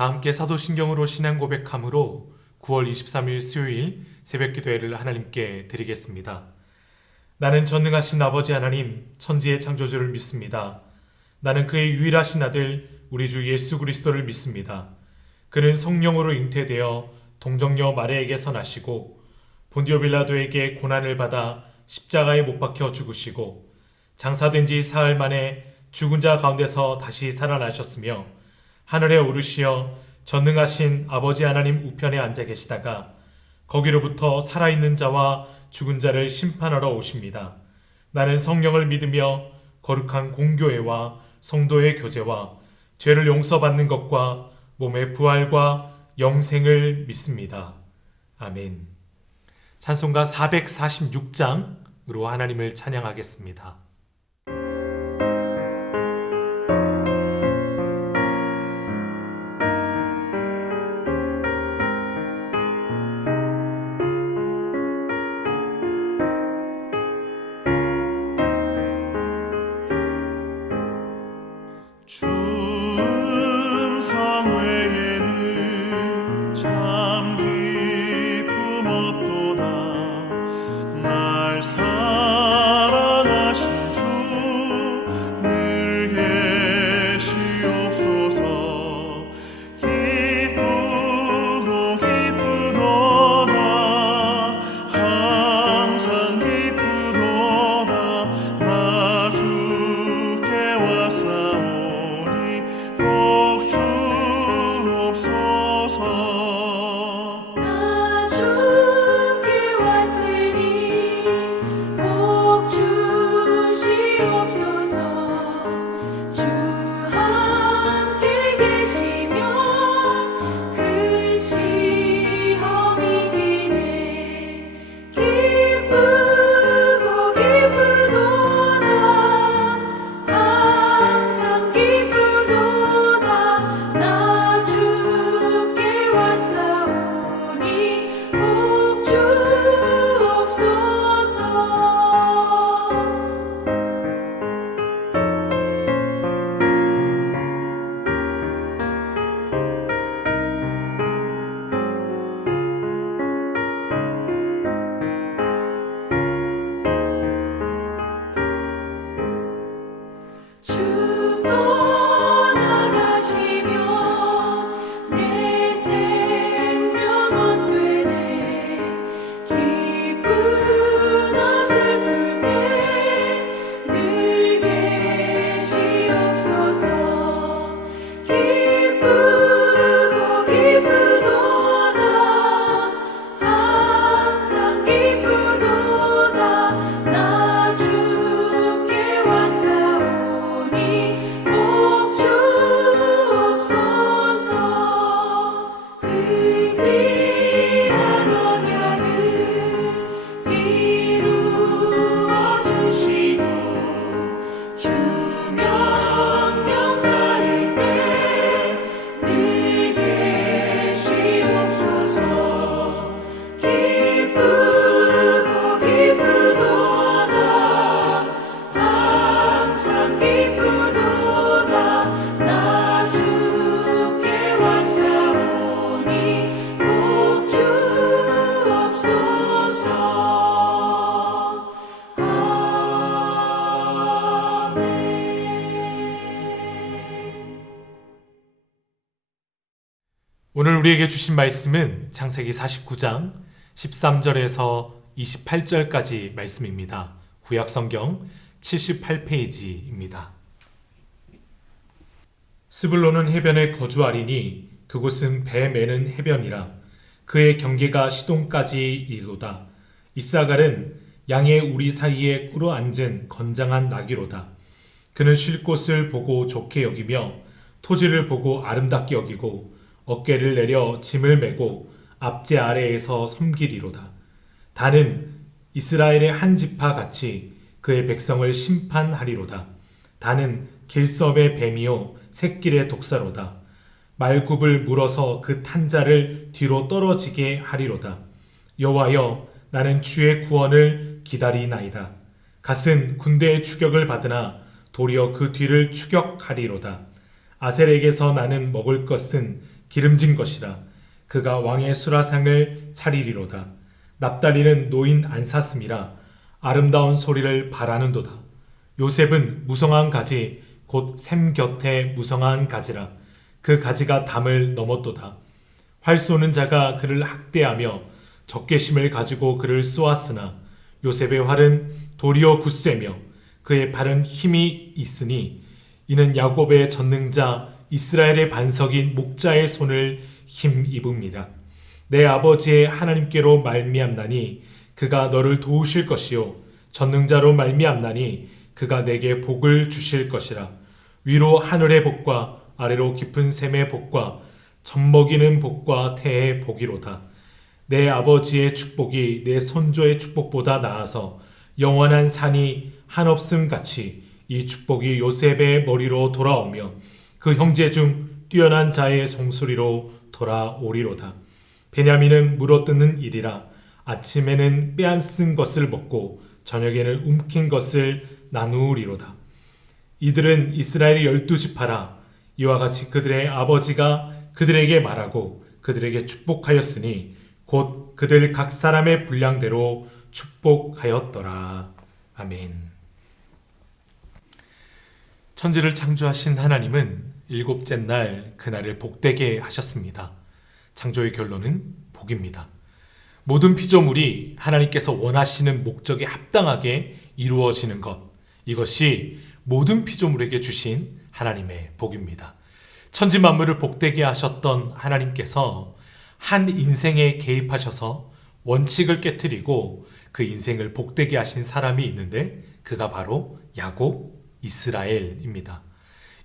다 함께 사도신경으로 신앙 고백함으로 9월 23일 수요일 새벽 기도회를 하나님께 드리겠습니다. 나는 전능하신 아버지 하나님, 천지의 창조주를 믿습니다. 나는 그의 유일하신 아들 우리 주 예수 그리스도를 믿습니다. 그는 성령으로 잉태되어 동정녀 마리아에게서 나시고 본디오 빌라도에게 고난을 받아 십자가에 못 박혀 죽으시고 장사된 지 사흘 만에 죽은 자 가운데서 다시 살아나셨으며 하늘에 오르시어 전능하신 아버지 하나님 우편에 앉아 계시다가 거기로부터 살아있는 자와 죽은 자를 심판하러 오십니다. 나는 성령을 믿으며 거룩한 공교회와 성도의 교제와 죄를 용서받는 것과 몸의 부활과 영생을 믿습니다. 아멘. 찬송가 446장으로 하나님을 찬양하겠습니다. 충성 외에는 참 기쁨 없도다. 날 사랑하신 주 늘 계시옵소서. 기쁘고 기쁘도다. 항상 기쁘도다. 나 주께 왔사오니 복 주옵소서. 나 주께 왔으니 복 주시옵소서. 주 함께 계시면 큰 시험이 기네. 기쁘고 기쁘도다. 항상 기쁘도다. 나 주께 왔사오니 복 주옵소서. 주 떠나가시면 내 생명 헛되네. 기쁘나 슬플 때 늘 계시옵소서. 기쁘고 기쁘도다. 항상 기쁘도다. 나 주께 왔사오니 복 주옵소서. 그 귀한 언약을 이루어 주시고 주 명령 따를 때 늘 계시옵소서. 기쁘고 기쁘도다. 항상 기쁘도다. 나 주께 왔사오니 복 주옵소서. 아멘. 오늘 우리에게 주신 말씀은 창세기 49장 13절에서 28절까지 말씀입니다. 구약성경 78페이지입니다. 스불론은 해변에 거주하리니 그곳은 배 매는 해변이라. 그의 경계가 시돈까지 이르도다. 이사갈은 양의 우리 사이에 꿇어 앉은 건장한 나귀로다. 그는 쉴 곳을 보고 좋게 여기며 토지를 보고 아름답게 여기고 어깨를 내려 짐을 메고 앞제 아래에서 섬기리로다. 다는 이스라엘의 한 지파 같이 그의 백성을 심판하리로다. 다는 길섭의 뱀이요 새길의 독사로다. 말굽을 물어서 그 탄자를 뒤로 떨어지게 하리로다. 여호와여, 나는 주의 구원을 기다리나이다. 갓은 군대의 추격을 받으나 도리어 그 뒤를 추격하리로다. 아셀에게서 나는 먹을 것은 기름진 것이라. 그가 왕의 수라상을 차리리로다. 납달리는 노인 안 샀음이라. 아름다운 소리를 바라는도다. 요셉은 무성한 가지 곧 샘 곁에 무성한 가지라. 그 가지가 담을 넘었도다. 활 쏘는 자가 그를 학대하며 적개심을 가지고 그를 쏘았으나 요셉의 활은 도리어 굳세며 그의 팔은 힘이 있으니 이는 야곱의 전능자 이스라엘의 반석인 목자의 손을 힘입음이라. 내 아버지의 하나님께로 말미암나니 그가 너를 도우실 것이요 전능자로 말미암나니 그가 내게 복을 주실 것이라. 위로 하늘의 복과 아래로 깊은 샘의 복과 젖먹이는 복과 태의 복이로다. 내 아버지의 축복이 내 선조의 축복보다 나아서 영원한 산이 한없음 같이 이 축복이 요셉의 머리로 돌아오며 그 형제 중 뛰어난 자의 종소리로 돌아오리로다. 베냐민은 물어뜯는 일이라. 아침에는 빼앗은 것을 먹고 저녁에는 움킨 것을 나누리로다. 이들은 이스라엘의 12지파라. 이와 같이 그들의 아버지가 그들에게 말하고 그들에게 축복하였으니 곧 그들 각 사람의 분량대로 축복하였더라. 아멘. 천지를 창조하신 하나님은 일곱째 날 그날을 복되게 하셨습니다. 창조의 결론은 복입니다. 모든 피조물이 하나님께서 원하시는 목적에 합당하게 이루어지는 것, 이것이 모든 피조물에게 주신 하나님의 복입니다. 천지 만물을 복되게 하셨던 하나님께서 한 인생에 개입하셔서 원칙을 깨트리고 그 인생을 복되게 하신 사람이 있는데 그가 바로 야곱, 이스라엘입니다.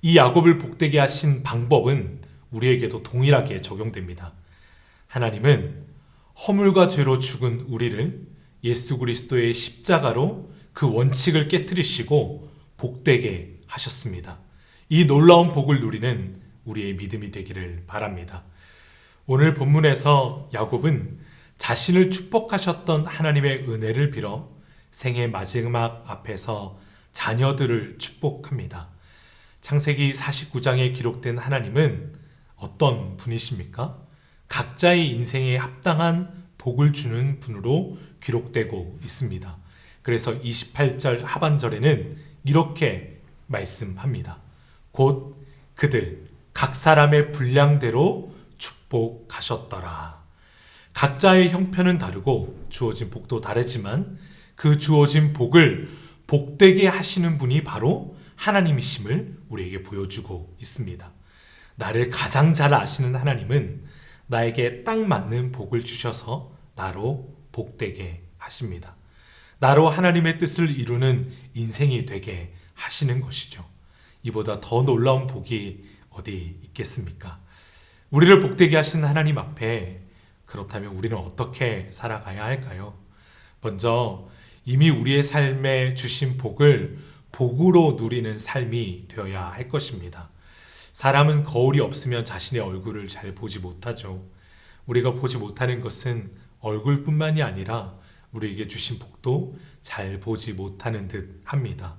이 야곱을 복되게 하신 방법은 우리에게도 동일하게 적용됩니다. 하나님은 허물과 죄로 죽은 우리를 예수 그리스도의 십자가로 그 원칙을 깨트리시고 복되게 하셨습니다. 이 놀라운 복을 누리는 우리의 믿음이 되기를 바랍니다. 오늘 본문에서 야곱은 자신을 축복하셨던 하나님의 은혜를 빌어 생의 마지막 앞에서 자녀들을 축복합니다. 창세기 49장에 기록된 하나님은 어떤 분이십니까? 각자의 인생에 합당한 복을 주는 분으로 기록되고 있습니다. 그래서 28절 하반절에는 이렇게 말씀합니다. 곧 그들 각 사람의 분량대로 축복하셨더라. 각자의 형편은 다르고 주어진 복도 다르지만 그 주어진 복을 복되게 하시는 분이 바로 하나님이심을 우리에게 보여주고 있습니다. 나를 가장 잘 아시는 하나님은 나에게 딱 맞는 복을 주셔서 나로 복되게 하십니다. 나로 하나님의 뜻을 이루는 인생이 되게 하시는 것이죠. 이보다 더 놀라운 복이 어디 있겠습니까? 우리를 복되게 하신 하나님 앞에 그렇다면 우리는 어떻게 살아가야 할까요? 먼저 이미 우리의 삶에 주신 복을 복으로 누리는 삶이 되어야 할 것입니다. 사람은 거울이 없으면 자신의 얼굴을 잘 보지 못하죠. 우리가 보지 못하는 것은 얼굴뿐만이 아니라 우리에게 주신 복도 잘 보지 못하는 듯 합니다.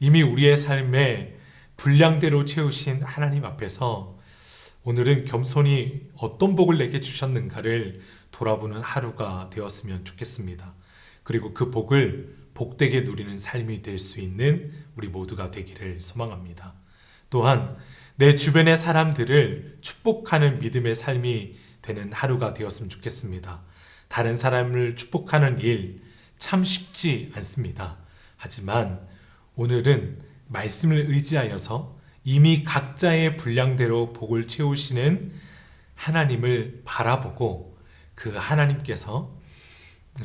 이미 우리의 삶에 분량대로 채우신 하나님 앞에서 오늘은 겸손히 어떤 복을 내게 주셨는가를 돌아보는 하루가 되었으면 좋겠습니다. 그리고 그 복을 복되게 누리는 삶이 될 수 있는 우리 모두가 되기를 소망합니다. 또한 내 주변의 사람들을 축복하는 믿음의 삶이 되는 하루가 되었으면 좋겠습니다. 다른 사람을 축복하는 일 참 쉽지 않습니다. 하지만 오늘은 말씀을 의지하여서 이미 각자의 분량대로 복을 채우시는 하나님을 바라보고 그 하나님께서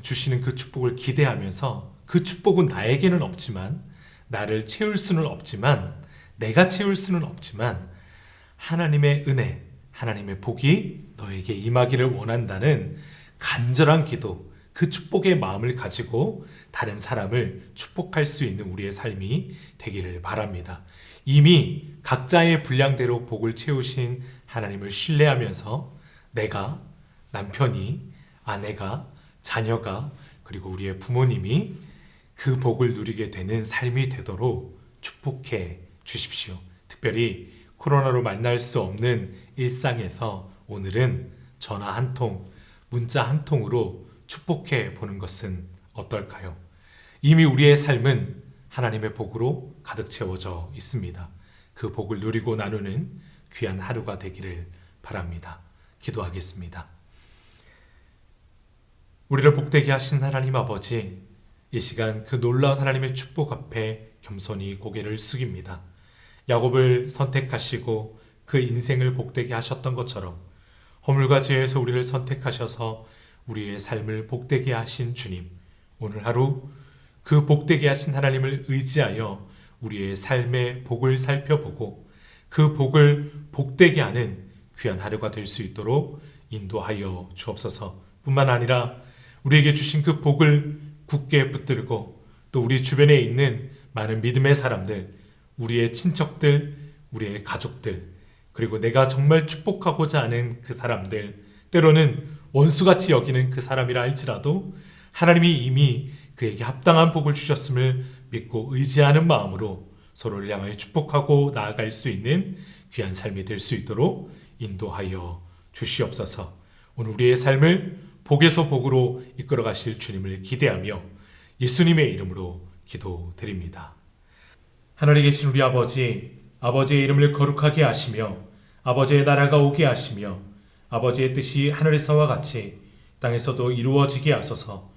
주시는 그 축복을 기대하면서 그 축복은 나에게는 없지만 나를 채울 수는 없지만 내가 채울 수는 없지만 하나님의 은혜, 하나님의 복이 너에게 임하기를 원한다는 간절한 기도, 그 축복의 마음을 가지고 다른 사람을 축복할 수 있는 우리의 삶이 되기를 바랍니다. 이미 각자의 분량대로 복을 채우신 하나님을 신뢰하면서 내가, 남편이, 아내가, 자녀가, 그리고 우리의 부모님이 그 복을 누리게 되는 삶이 되도록 축복해 주십시오. 특별히 코로나로 만날 수 없는 일상에서 오늘은 전화 한 통, 문자 한 통으로 축복해 보는 것은 어떨까요? 이미 우리의 삶은 하나님의 복으로 가득 채워져 있습니다. 그 복을 누리고 나누는 귀한 하루가 되기를 바랍니다. 기도하겠습니다. 우리를 복되게 하신 하나님 아버지, 이 시간 그 놀라운 하나님의 축복 앞에 겸손히 고개를 숙입니다. 야곱을 선택하시고 그 인생을 복되게 하셨던 것처럼 허물과 죄에서 우리를 선택하셔서 우리의 삶을 복되게 하신 주님, 오늘 하루 그 복되게 하신 하나님을 의지하여 우리의 삶의 복을 살펴보고 그 복을 복되게 하는 귀한 하루가 될 수 있도록 인도하여 주옵소서. 뿐만 아니라 우리에게 주신 그 복을 굳게 붙들고 또 우리 주변에 있는 많은 믿음의 사람들, 우리의 친척들, 우리의 가족들, 그리고 내가 정말 축복하고자 하는 그 사람들, 때로는 원수같이 여기는 그 사람이라 할지라도 하나님이 이미 그에게 합당한 복을 주셨음을 믿고 의지하는 마음으로 서로를 향하여 축복하고 나아갈 수 있는 귀한 삶이 될 수 있도록 인도하여 주시옵소서. 오늘 우리의 삶을 복에서 복으로 이끌어 가실 주님을 기대하며 예수님의 이름으로 기도드립니다. 하늘에 계신 우리 아버지, 아버지의 이름을 거룩하게 하시며 아버지의 나라가 오게 하시며 아버지의 뜻이 하늘에서와 같이 땅에서도 이루어지게 하소서.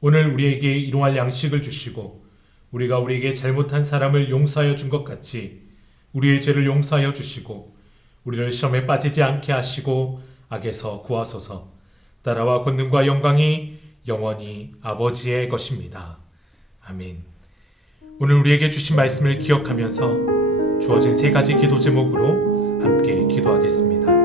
오늘 우리에게 일용할 양식을 주시고 우리가 우리에게 잘못한 사람을 용서하여 준 것 같이 우리의 죄를 용서하여 주시고 우리를 시험에 빠지지 않게 하시고 악에서 구하소서. 나라와 권능과 영광이 영원히 아버지의 것입니다. 아멘. 오늘 우리에게 주신 말씀을 기억하면서 주어진 세 가지 기도 제목으로 함께 기도하겠습니다.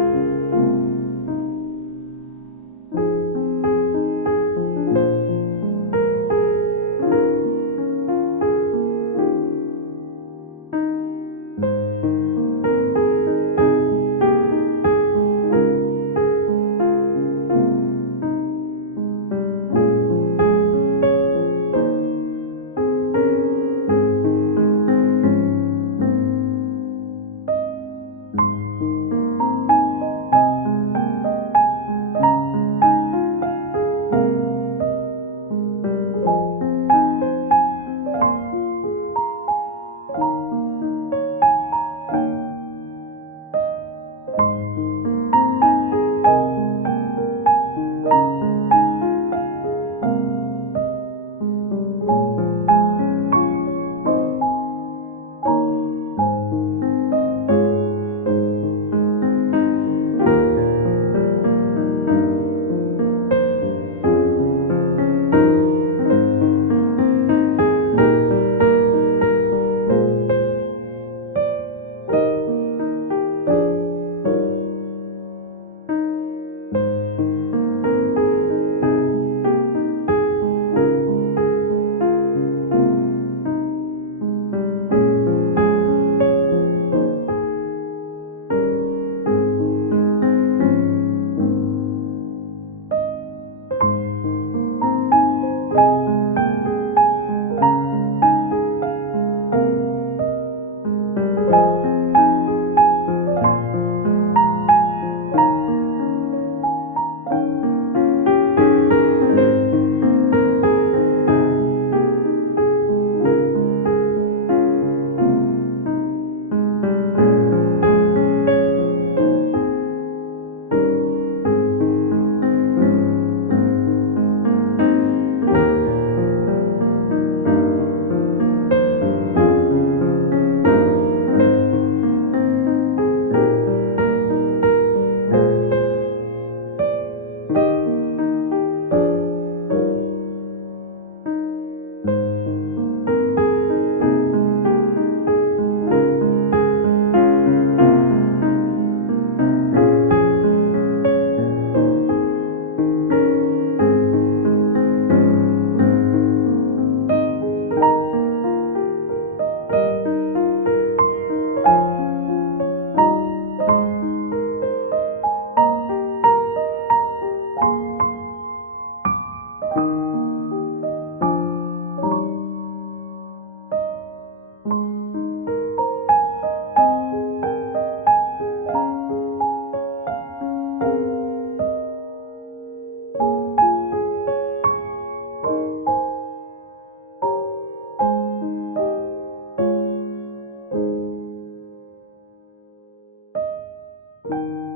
주